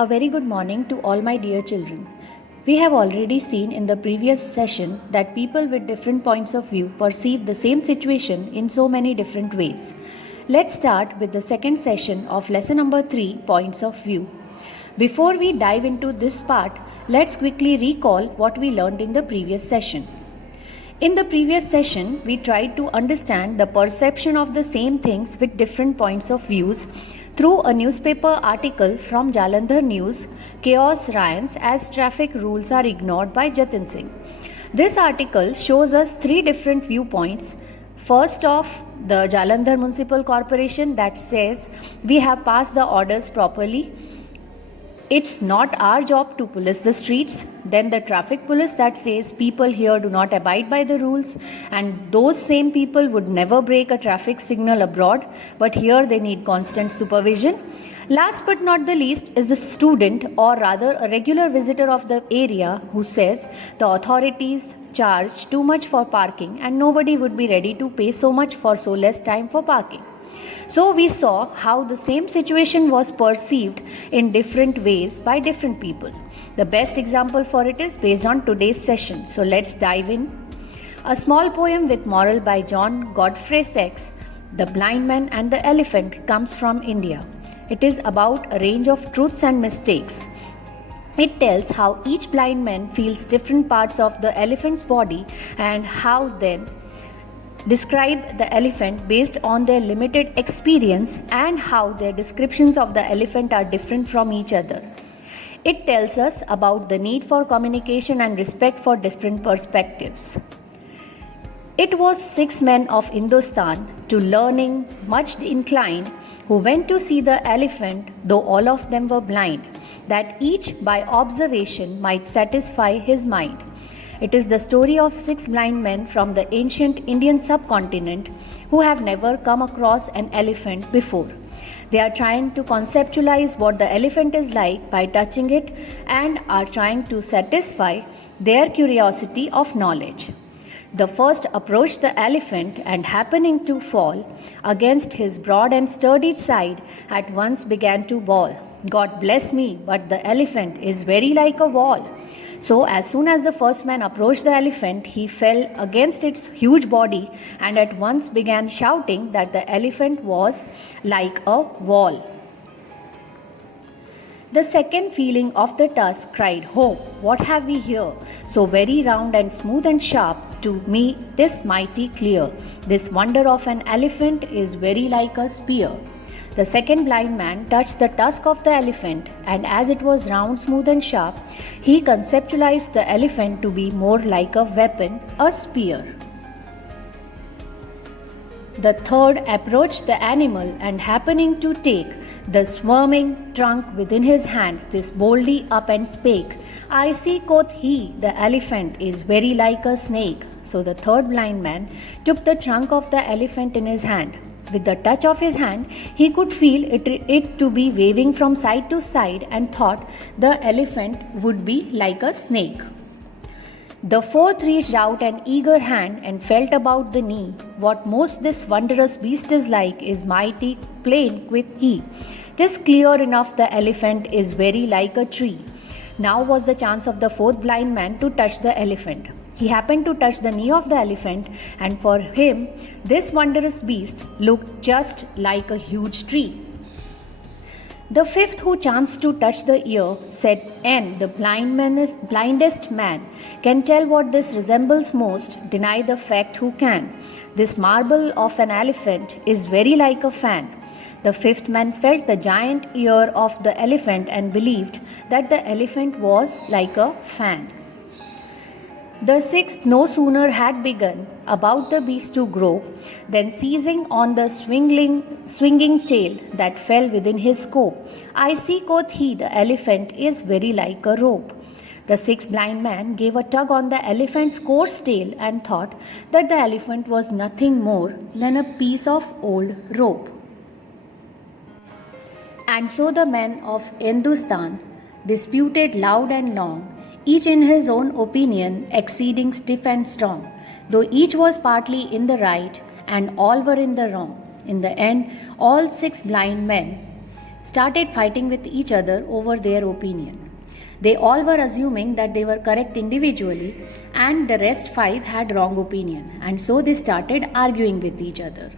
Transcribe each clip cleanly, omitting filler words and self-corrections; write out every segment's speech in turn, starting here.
A very good morning to all my dear children. We have already seen in the previous session that people with different points of view perceive the same situation in so many different ways. Let's start with the second session of lesson number 3, Points of View. Before we dive into this part, let's quickly recall what we learned in the previous session. In the previous session, we tried to understand the perception of the same things with different points of views through a newspaper article from Jalandhar News, Chaos Reigns as Traffic Rules Are Ignored by Jatin Singh. This article shows us three different viewpoints. First off, the Jalandhar Municipal Corporation that says we have passed the orders properly. It's not our job to police the streets. Then the traffic police that says people here do not abide by the rules and those same people would never break a traffic signal abroad, but here they need constant supervision. Last but not the least is the student, or rather a regular visitor of the area, who says the authorities charge too much for parking and nobody would be ready to pay so much for so less time for parking. So we saw how the same situation was perceived in different ways by different people. The best example for it is based on today's session. So let's dive in. A small poem with moral by John Godfrey Saxe, The Blind Man and the Elephant, comes from India. It is about a range of truths and mistakes. It tells how each blind man feels different parts of the elephant's body and how then describe the elephant based on their limited experience and how their descriptions of the elephant are different from each other. It tells us about the need for communication and respect for different perspectives. It was 6 men of Hindustan, to learning much inclined, who went to see the elephant, though all of them were blind, that each by observation might satisfy his mind. It is the story of 6 blind men from the ancient Indian subcontinent who have never come across an elephant before. They are trying to conceptualize what the elephant is like by touching it and are trying to satisfy their curiosity of knowledge. The first approached the elephant and, happening to fall against his broad and sturdy side, at once began to bawl, "God bless me, but the elephant is very like a wall." So as soon as the first man approached the elephant, he fell against its huge body and at once began shouting that the elephant was like a wall. The second, feeling of the tusk, cried, "Ho, what have we here? So very round and smooth and sharp, to me 'tis mighty clear. This wonder of an elephant is very like a spear." The second blind man touched the tusk of the elephant, and as it was round, smooth and sharp, he conceptualized the elephant to be more like a weapon, a spear. The third approached the animal and, happening to take the swarming trunk within his hands, this boldly up and spake, "I see," quoth he, "the elephant is very like a snake." So the third blind man took the trunk of the elephant in his hand. With the touch of his hand, he could feel it to be waving from side to side and thought the elephant would be like a snake. The fourth reached out an eager hand and felt about the knee. "What most this wondrous beast is like is mighty plain," quoth he. "'Tis clear enough the elephant is very like a tree." Now was the chance of the fourth blind man to touch the elephant. He happened to touch the knee of the elephant, and for him this wondrous beast looked just like a huge tree. The fifth, who chanced to touch the ear, said, "N, the blindest man can tell what this resembles most, deny the fact who can. This marble of an elephant is very like a fan." The fifth man felt the giant ear of the elephant and believed that the elephant was like a fan. The sixth no sooner had begun about the beast to grow than, seizing on the swinging tail that fell within his scope, "I see," quoth he, "the elephant is very like a rope." The sixth blind man gave a tug on the elephant's coarse tail and thought that the elephant was nothing more than a piece of old rope. And so the men of Hindustan disputed loud and long, each in his own opinion exceeding stiff and strong, though each was partly in the right and all were in the wrong. In the end, all 6 blind men started fighting with each other over their opinion. They all were assuming that they were correct individually and the rest 5 had wrong opinion, and so they started arguing with each other.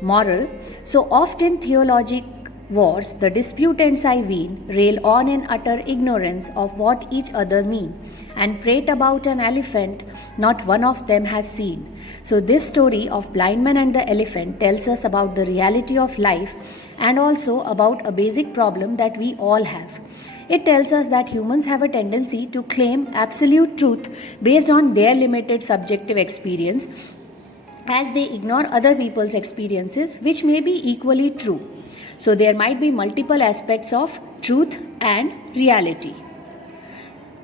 Moral: so often theologic wars, the disputants I ween rail on in utter ignorance of what each other mean, and prate about an elephant not one of them has seen. So this story of blind man and the elephant tells us about the reality of life and also about a basic problem that we all have. It tells us that humans have a tendency to claim absolute truth based on their limited subjective experience, as they ignore other people's experiences, which may be equally true. So there might be multiple aspects of truth and reality.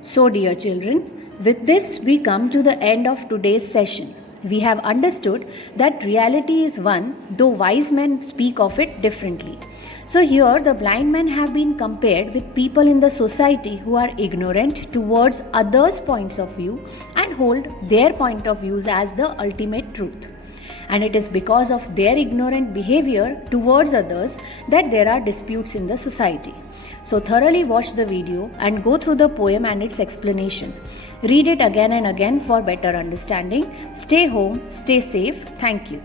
So dear children, with this we come to the end of today's session. We have understood that reality is one, though wise men speak of it differently. So here the blind men have been compared with people in the society who are ignorant towards others' points of view and hold their point of views as the ultimate truth. And it is because of their ignorant behavior towards others that there are disputes in the society. So thoroughly watch the video and go through the poem and its explanation. Read it again and again for better understanding. Stay home, stay safe. Thank you.